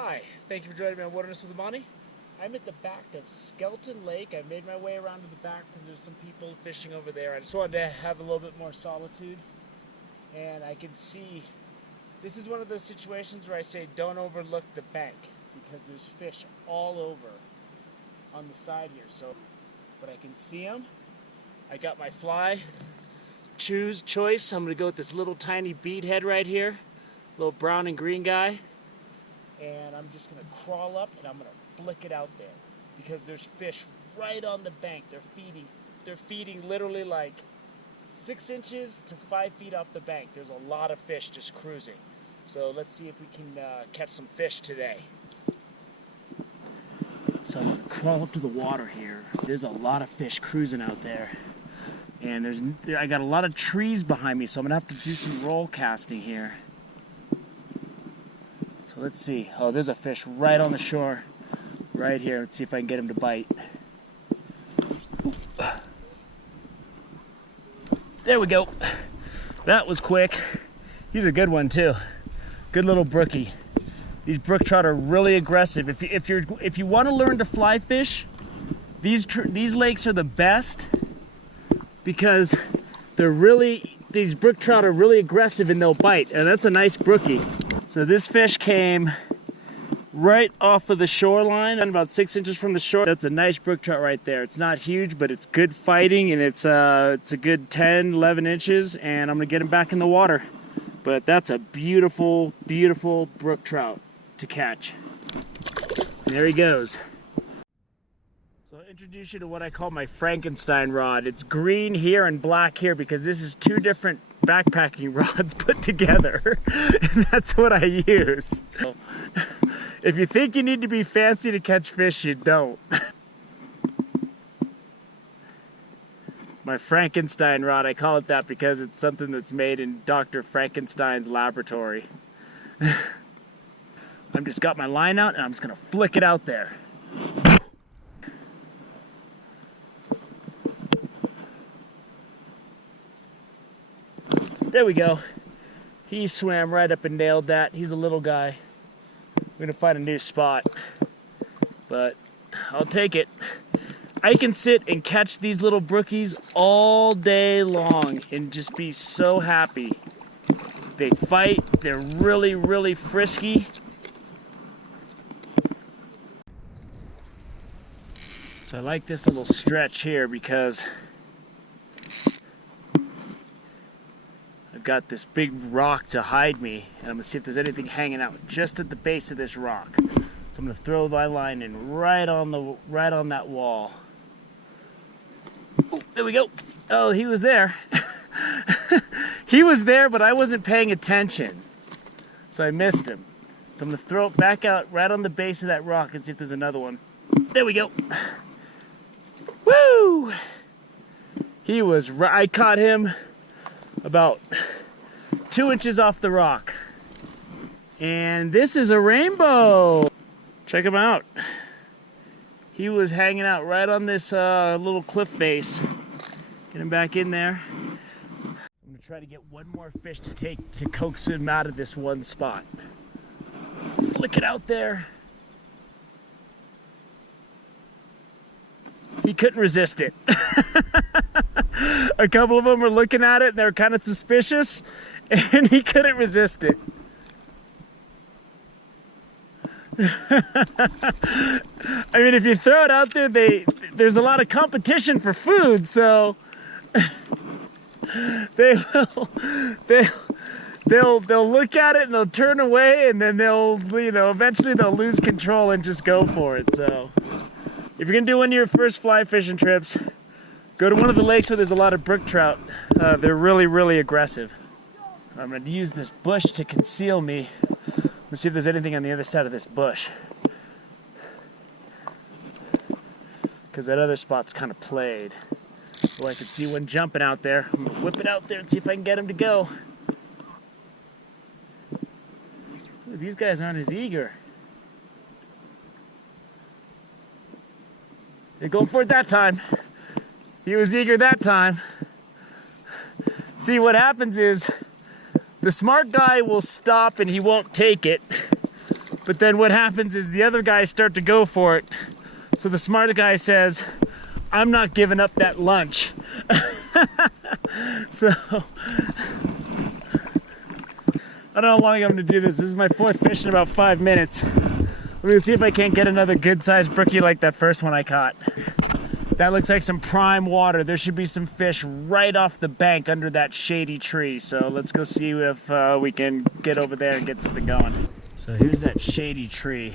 Hi, thank you for joining me on Wilderness with Amani. I'm at the back of Skelton Lake. I made my way around to the back because there's some people fishing over there. I just wanted to have a little bit more solitude. And I can see, this is one of those situations where I say don't overlook the bank because there's fish all over on the side here. But I can see them. I got my fly choice. I'm going to go with this little tiny bead head right here. Little brown and green guy. And I'm just going to crawl up and I'm going to flick it out there because there's fish right on the bank. They're feeding literally like 6 inches to 5 feet off the bank. There's a lot of fish just cruising. So let's see if we can catch some fish today. So I'm going to crawl up to the water here. There's a lot of fish cruising out there. And I got a lot of trees behind me, so I'm going to have to do some roll casting here. So let's see. Oh, there's a fish right on the shore, right here. Let's see if I can get him to bite. There we go. That was quick. He's a good one too. Good little brookie. These brook trout are really aggressive. If you want to learn to fly fish, these lakes are the best because these brook trout are really aggressive and they'll bite. And that's a nice brookie. So this fish came right off of the shoreline, and about 6 inches from the shore. That's a nice brook trout right there. It's not huge, but it's good fighting, and it's a good 10, 11 inches, and I'm gonna get him back in the water. But that's a beautiful, beautiful brook trout to catch. There he goes. So I'll introduce you to what I call my Frankenstein rod. It's green here and black here because this is two different backpacking rods put together, and that's what I use. So, if you think you need to be fancy to catch fish, you don't. My Frankenstein rod, I call it that because it's something that's made in Dr. Frankenstein's laboratory. I've just got my line out and I'm just gonna flick it out there. There we go. He swam right up and nailed that. He's a little guy. We're gonna find a new spot, but I'll take it. I can sit and catch these little brookies all day long and just be so happy. They fight, they're really, really frisky. So I like this little stretch here because I've got this big rock to hide me, and I'm gonna see if there's anything hanging out just at the base of this rock. So I'm gonna throw my line in right on that wall. Oh, there we go. Oh, he was there. He was there, but I wasn't paying attention, so I missed him. So I'm gonna throw it back out right on the base of that rock and see if there's another one. There we go. Woo! I caught him about 2 inches off the rock. And this is a rainbow. Check him out. He was hanging out right on this little cliff face. Get him back in there. I'm gonna try to get one more fish to coax him out of this one spot. Flick it out there. He couldn't resist it. A couple of them were looking at it and they were kind of suspicious, and he couldn't resist it. I mean, if you throw it out there, there's a lot of competition for food, so they'll look at it and they'll turn away, and then eventually they'll lose control and just go for it. So if you're gonna do one of your first fly fishing trips, go to one of the lakes where there's a lot of brook trout. They're really, really aggressive. I'm gonna use this bush to conceal me. Let's see if there's anything on the other side of this bush, because that other spot's kind of played. Oh, I can see one jumping out there. I'm gonna whip it out there and see if I can get him to go. Ooh, these guys aren't as eager. They're going for it that time. He was eager that time. See, what happens is the smart guy will stop and he won't take it, But then what happens is the other guys start to go for it. So the smart guy says, I'm not giving up that lunch. So, I don't know how long I'm gonna do this. This is my fourth fish in about 5 minutes. We're gonna see if I can't get another good sized brookie like that first one I caught. That looks like some prime water. There should be some fish right off the bank under that shady tree. So let's go see if we can get over there and get something going. So here's that shady tree.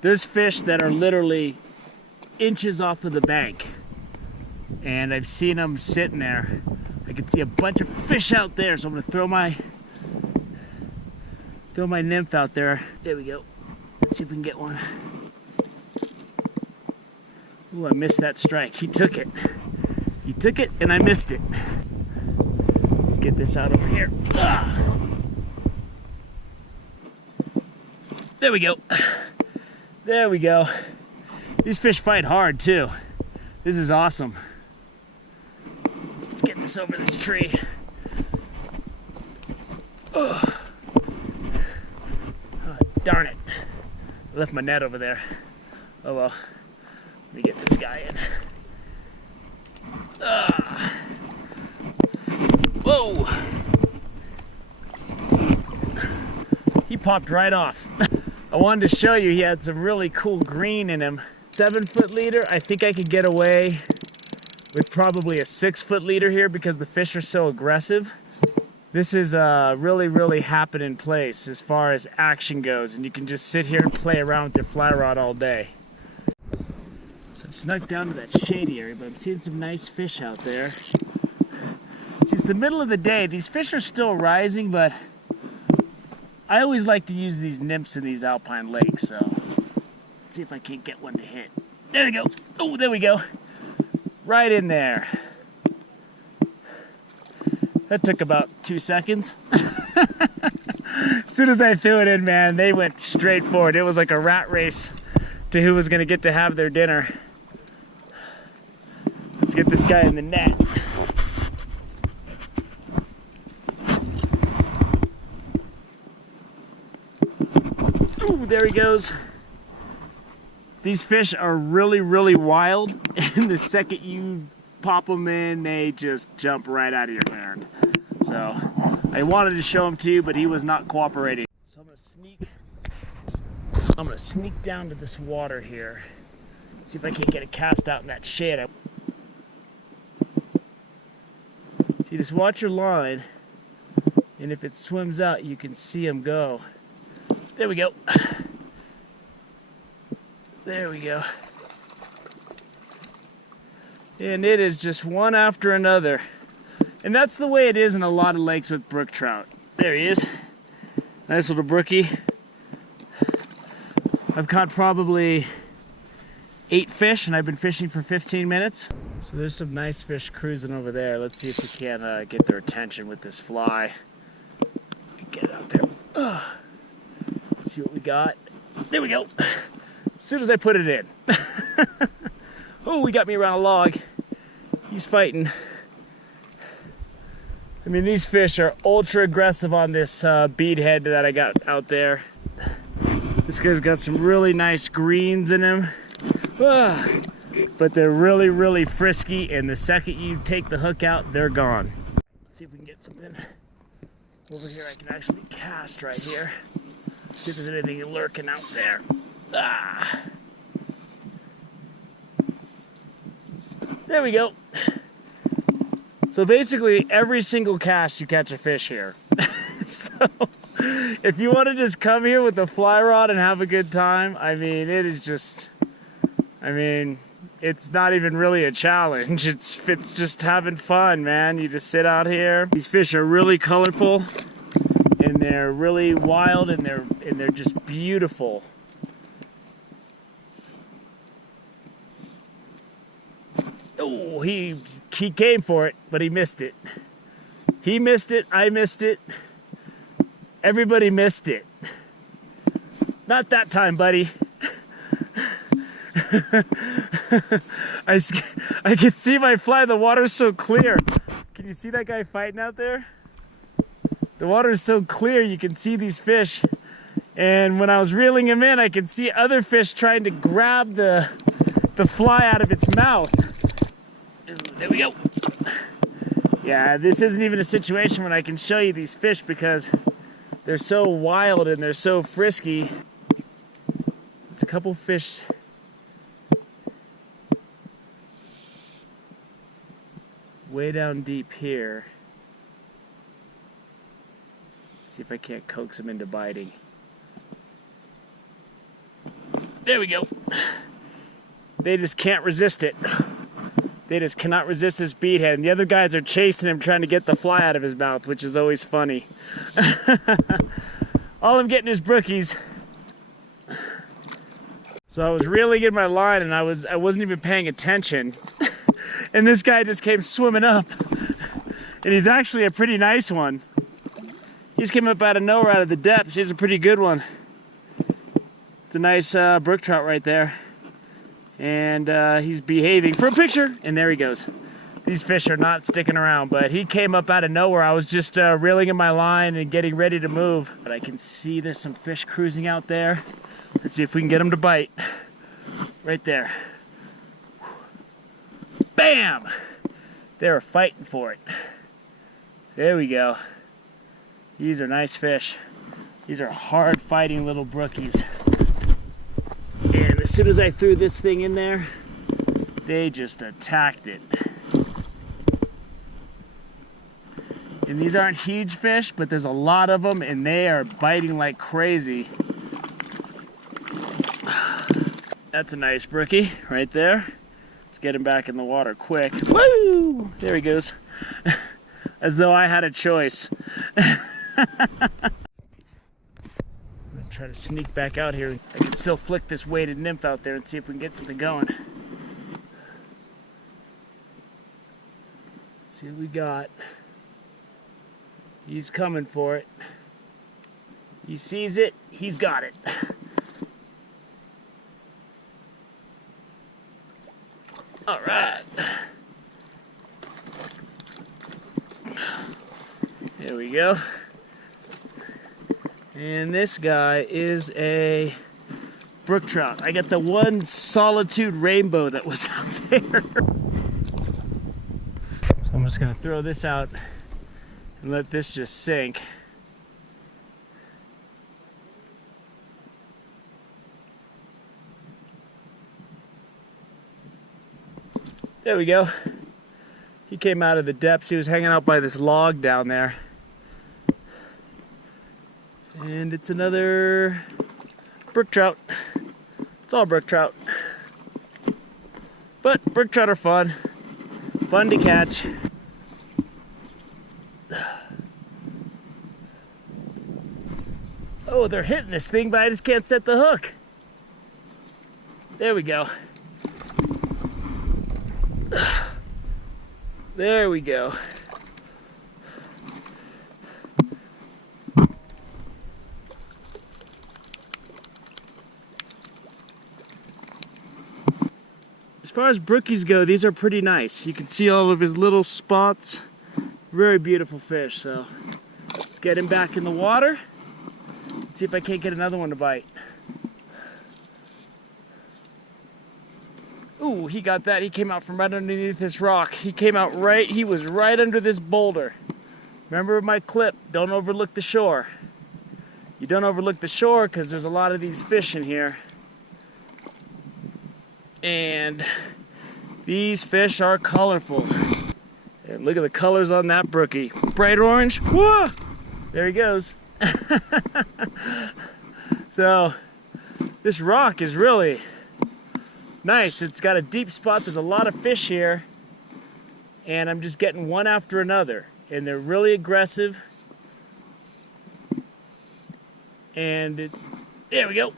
There's fish that are literally inches off of the bank. And I've seen them sitting there. I can see a bunch of fish out there. So I'm gonna throw my nymph out there. There we go. Let's see if we can get one. Ooh, I missed that strike. He took it. He took it and I missed it. Let's get this out over here. Ah. There we go. There we go. These fish fight hard too. This is awesome. Let's get this over this tree. Oh, darn it. I left my net over there. Oh well. Let me get this guy in. Whoa! He popped right off. I wanted to show you he had some really cool green in him. 7-foot leader, I think I could get away with probably a 6-foot leader here because the fish are so aggressive. This is a really happening place as far as action goes, and you can just sit here and play around with your fly rod all day. So I've snuck down to that shady area, but I'm seeing some nice fish out there. See, it's the middle of the day. These fish are still rising, but I always like to use these nymphs in these alpine lakes, so let's see if I can't get one to hit. There we go. Oh, there we go. Right in there. That took about 2 seconds. As soon as I threw it in, man, they went straight forward. It was like a rat race to who was going to get to have their dinner. Let's get this guy in the net. Ooh, there he goes. These fish are really wild, and the second you pop them in, they just jump right out of your hand. So I wanted to show him to you, but he was not cooperating. So I'm gonna sneak down to this water here, see if I can't get a cast out in that shade. See, just watch your line, and if it swims out, you can see him go. There we go. There we go. And it is just one after another. And that's the way it is in a lot of lakes with brook trout. There he is. Nice little brookie. I've caught probably 8 fish, and I've been fishing for 15 minutes. So there's some nice fish cruising over there. Let's see if we can get their attention with this fly. Get it out there. Let's see what we got. There we go. As soon as I put it in. Oh, he got me around a log. He's fighting. I mean, these fish are ultra aggressive on this beadhead that I got out there. This guy's got some really nice greens in him. But they're really frisky, and the second you take the hook out, they're gone. Let's see if we can get something over here I can actually cast right here. See if there's anything lurking out there. There we go. So basically, every single cast you catch a fish here. So if you want to just come here with a fly rod and have a good time, I mean, it is just, I mean, it's not even really a challenge. It's just having fun, man. You just sit out here. These fish are really colorful, and they're really wild, and they're just beautiful. Oh, he came for it, but he missed it. He missed it, I missed it. Everybody missed it. Not that time, buddy. I can see my fly, the water's so clear. Can you see that guy fighting out there? The water is so clear, you can see these fish, And when I was reeling him in, I could see other fish trying to grab the fly out of its mouth. There we go. Yeah, this isn't even a situation when I can show you these fish because they're so wild and they're so frisky. There's a couple fish. Way down deep here. Let's see if I can't coax them into biting. There we go. They just can't resist it. They just cannot resist this beadhead. And the other guys are chasing him, trying to get the fly out of his mouth, which is always funny. All I'm getting is brookies. So I was reeling in my line and I wasn't even paying attention. And this guy just came swimming up. And he's actually a pretty nice one. He's came up out of nowhere, out of the depths. He's a pretty good one. It's a nice brook trout right there. And he's behaving for a picture. And there he goes. These fish are not sticking around, but he came up out of nowhere. I was just reeling in my line and getting ready to move. But I can see there's some fish cruising out there. Let's see if we can get them to bite. Right there. Bam! They were fighting for it. There we go. These are nice fish. These are hard fighting little brookies. And as soon as I threw this thing in there, they just attacked it. And these aren't huge fish, but there's a lot of them and they are biting like crazy. That's a nice brookie right there. Let's get him back in the water quick. Woo! There he goes. As though I had a choice. I'm gonna try to sneak back out here. I can still flick this weighted nymph out there and see if we can get something going. Let's see what we got. He's coming for it. He sees it, he's got it. All right. There we go. And this guy is a brook trout. I got the one solitude rainbow that was out there. So I'm just gonna throw this out and let this just sink. There we go. He came out of the depths. He was hanging out by this log down there. And it's another brook trout. It's all brook trout. But brook trout are fun. Fun to catch. Oh, they're hitting this thing, but I just can't set the hook. There we go. There we go. As far as brookies go, these are pretty nice. You can see all of his little spots. Very beautiful fish. So let's get him back in the water. Let's see if I can't get another one to bite. Ooh, he got that. He came out from right underneath this rock. He came out right, he was right under this boulder. Remember my clip, don't overlook the shore. You don't overlook the shore because there's a lot of these fish in here. And these fish are colorful. And look at the colors on that brookie. Bright orange, whoa! There he goes. So, this rock is really nice. It's got a deep spot. There's a lot of fish here. And I'm just getting one after another. And they're really aggressive. And it's, there we go.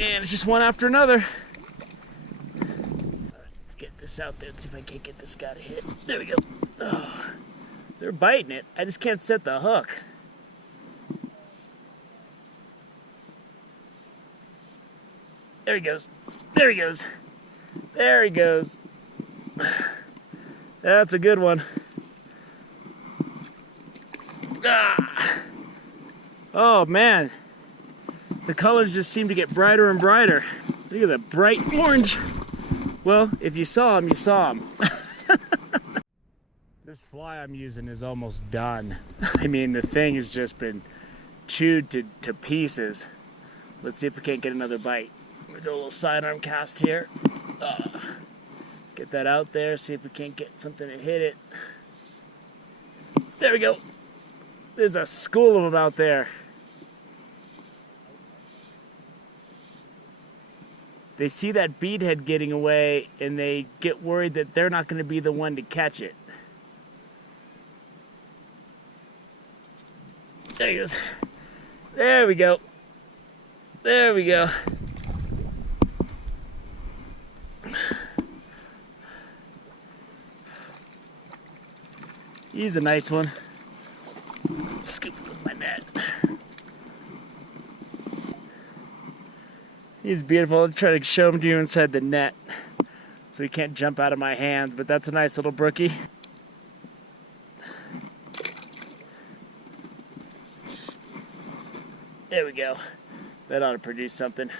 And it's just one after another. Let's get this out there and see if I can't get this guy to hit. There we go. Oh, they're biting it. I just can't set the hook. There he goes. There he goes. There he goes. Ah. Oh man, the colors just seem to get brighter and brighter. Look at the bright orange. Well, if you saw him, you saw him. This fly I'm using is almost done. I mean, the thing has just been chewed to pieces. Let's see if we can't get another bite. I'm gonna do a little sidearm cast here. Get that out there, see if we can't get something to hit it. There we go. There's a school of them out there. They see that beadhead getting away and they get worried that they're not going to be the one to catch it. There he goes. There we go. There we go. He's a nice one. Scoop it with my net. He's beautiful. I'll try to show him to you inside the net so he can't jump out of my hands, but that's a nice little brookie. There we go. That ought to produce something.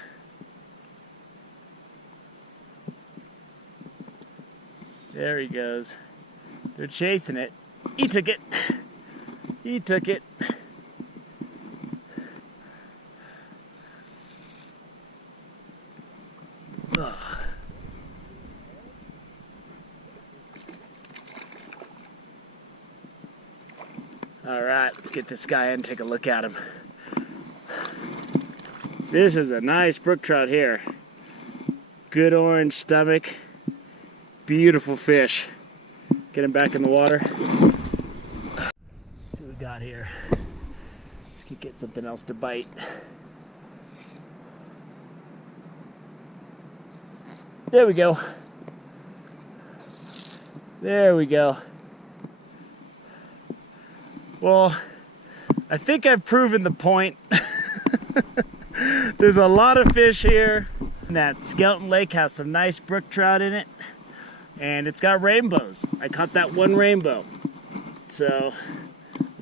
There he goes. They're chasing it. He took it. He took it. Ugh. All right, let's get this guy in and take a look at him. This is a nice brook trout here. Good orange stomach. Beautiful fish. Get him back in the water. Let's see what we got here. Let's get something else to bite. There we go. There we go. Well, I think I've proven the point. There's a lot of fish here. That Skelton Lake has some nice brook trout in it. And it's got rainbows. I caught that one rainbow. So,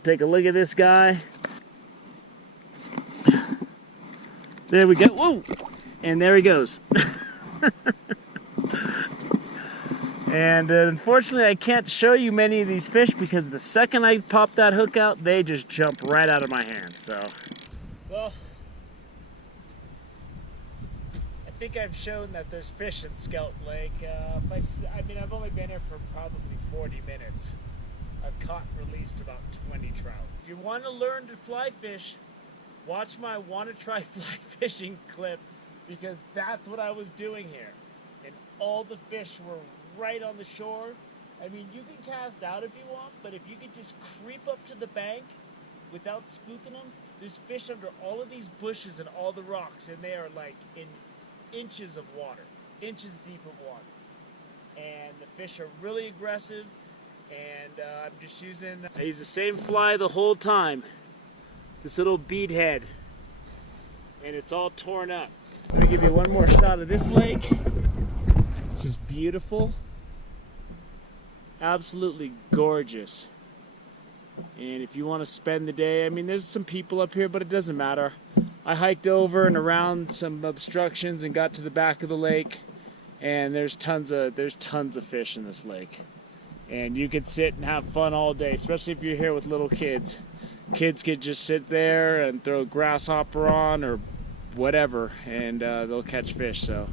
take a look at this guy. There we go. Whoa! And there he goes. And unfortunately, I can't show you many of these fish because the second I pop that hook out, they just jump right out of my hand. So, well, I think I've shown that there's fish in Skelton Lake. I mean, I've only been here for probably 40 minutes. I've caught and released about 20 trout. If you want to learn to fly fish, watch my "Want to Try Fly Fishing" clip, because that's what I was doing here. And all the fish were right on the shore. I mean, you can cast out if you want, but if you could just creep up to the bank without spooking them, there's fish under all of these bushes and all the rocks, and they are like in inches of water, inches deep of water. And the fish are really aggressive, and I use the same fly the whole time. This little bead head, and it's all torn up. Let me give you one more shot of this lake, which is beautiful. Absolutely gorgeous. And if you want to spend the day, I mean, there's some people up here, but it doesn't matter. I hiked over and around some obstructions and got to the back of the lake, and there's tons of fish in this lake. And you could sit and have fun all day, especially if you're here with little kids. Kids could just sit there and throw a grasshopper on or whatever, and they'll catch fish. So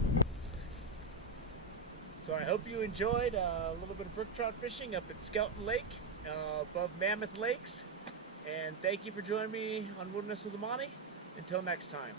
I hope you enjoyed a little bit of brook trout fishing up at Skelton Lake, above Mammoth Lakes. And thank you for joining me on Wilderness with Amani. Until next time.